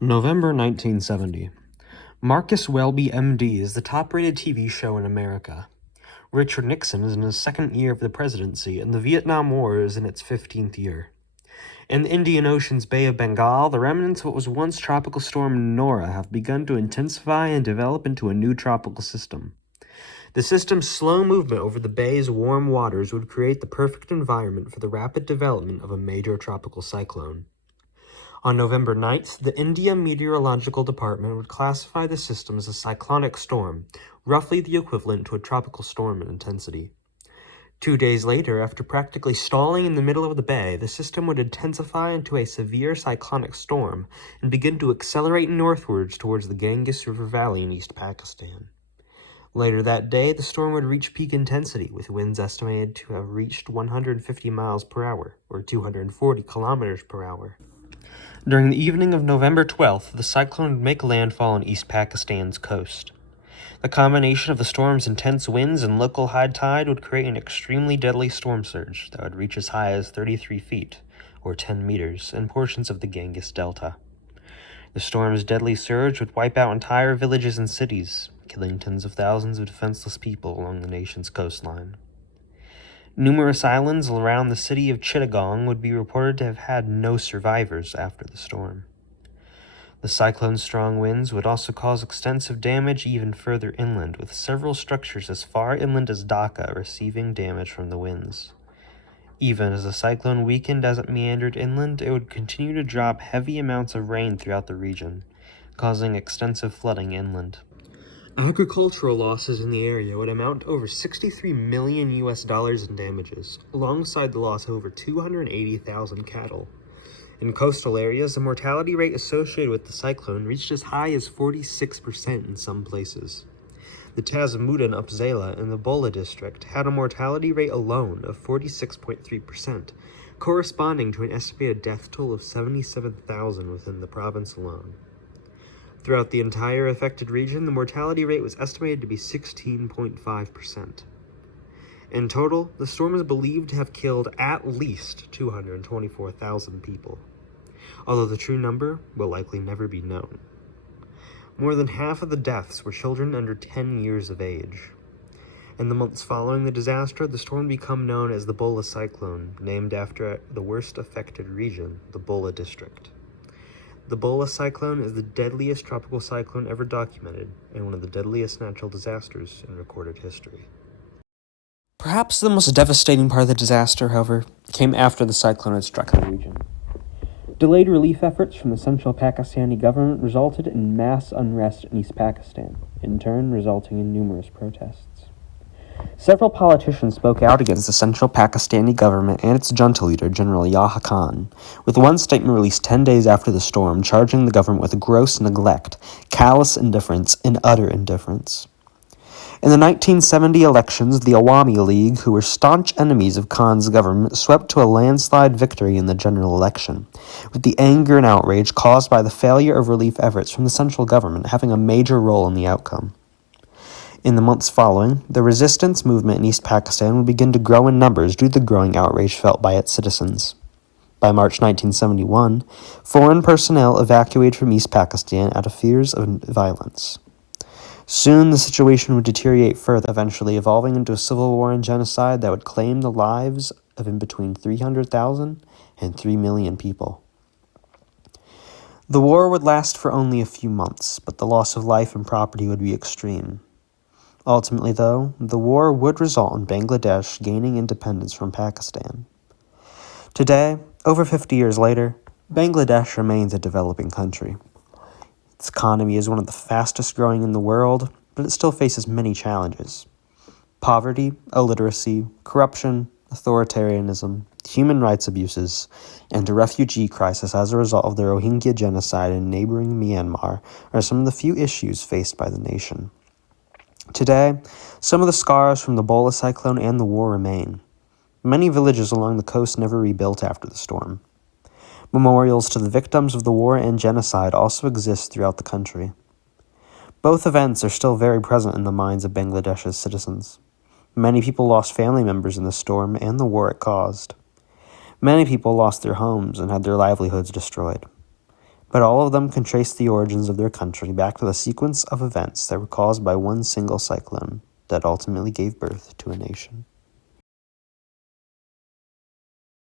November 1970. Marcus Welby, MD, is the top-rated TV show in America. Richard Nixon is in his second year of the presidency, and the Vietnam War is in its 15th year. In the Indian Ocean's Bay of Bengal, the remnants of what was once Tropical Storm Nora have begun to intensify and develop into a new tropical system. The system's slow movement over the bay's warm waters would create the perfect environment for the rapid development of a major tropical cyclone. On November 9th, the India Meteorological Department would classify the system as a cyclonic storm, roughly the equivalent to a tropical storm in intensity. 2 days later, after practically stalling in the middle of the bay, the system would intensify into a severe cyclonic storm and begin to accelerate northwards towards the Ganges River Valley in East Pakistan. Later that day, the storm would reach peak intensity, with winds estimated to have reached 150 miles per hour, or 240 kilometers per hour. During the evening of November 12th, the cyclone would make landfall on East Pakistan's coast. The combination of the storm's intense winds and local high tide would create an extremely deadly storm surge that would reach as high as 33 feet, or 10 meters, in portions of the Ganges Delta. The storm's deadly surge would wipe out entire villages and cities, killing tens of thousands of defenseless people along the nation's coastline. Numerous islands around the city of Chittagong would be reported to have had no survivors after the storm. The cyclone's strong winds would also cause extensive damage even further inland, with several structures as far inland as Dhaka receiving damage from the winds. Even as the cyclone weakened as it meandered inland, it would continue to drop heavy amounts of rain throughout the region, causing extensive flooding inland. Agricultural losses in the area would amount to over $63 million in damages, alongside the loss of over 280,000 cattle. In coastal areas, the mortality rate associated with the cyclone reached as high as 46% in some places. The Tazmuda and Upzela in the Bhola district had a mortality rate alone of 46.3%, corresponding to an estimated death toll of 77,000 within the province alone. Throughout the entire affected region, the mortality rate was estimated to be 16.5%. In total, the storm is believed to have killed at least 224,000 people, although the true number will likely never be known. More than half of the deaths were children under 10 years of age. In the months following the disaster, the storm became known as the Bhola Cyclone, named after the worst affected region, the Bhola district. The Bhola Cyclone is the deadliest tropical cyclone ever documented, and one of the deadliest natural disasters in recorded history. Perhaps the most devastating part of the disaster, however, came after the cyclone had struck the region. Delayed relief efforts from the central Pakistani government resulted in mass unrest in East Pakistan, in turn resulting in numerous protests. Several politicians spoke out against the central Pakistani government and its junta leader, General Yahya Khan, with one statement released 10 days after the storm charging the government with gross neglect, callous indifference, and utter indifference. In the 1970 elections, the Awami League, who were staunch enemies of Khan's government, swept to a landslide victory in the general election, with the anger and outrage caused by the failure of relief efforts from the central government having a major role in the outcome. In the months following, the resistance movement in East Pakistan would begin to grow in numbers due to the growing outrage felt by its citizens. By March 1971, foreign personnel evacuated from East Pakistan out of fears of violence. Soon, the situation would deteriorate further, eventually evolving into a civil war and genocide that would claim the lives of in between 300,000 and 3 million people. The war would last for only a few months, but the loss of life and property would be extreme. Ultimately, though, the war would result in Bangladesh gaining independence from Pakistan. Today, over 50 years later, Bangladesh remains a developing country. Its economy is one of the fastest growing in the world, but it still faces many challenges. Poverty, illiteracy, corruption, authoritarianism, human rights abuses, and a refugee crisis as a result of the Rohingya genocide in neighboring Myanmar are some of the few issues faced by the nation. Today, some of the scars from the Bhola cyclone and the war remain. Many villages along the coast never rebuilt after the storm. Memorials to the victims of the war and genocide also exist throughout the country. Both events are still very present in the minds of Bangladesh's citizens. Many people lost family members in the storm and the war it caused. Many people lost their homes and had their livelihoods destroyed. but all of them can trace the origins of their country back to the sequence of events that were caused by one single cyclone that ultimately gave birth to a nation.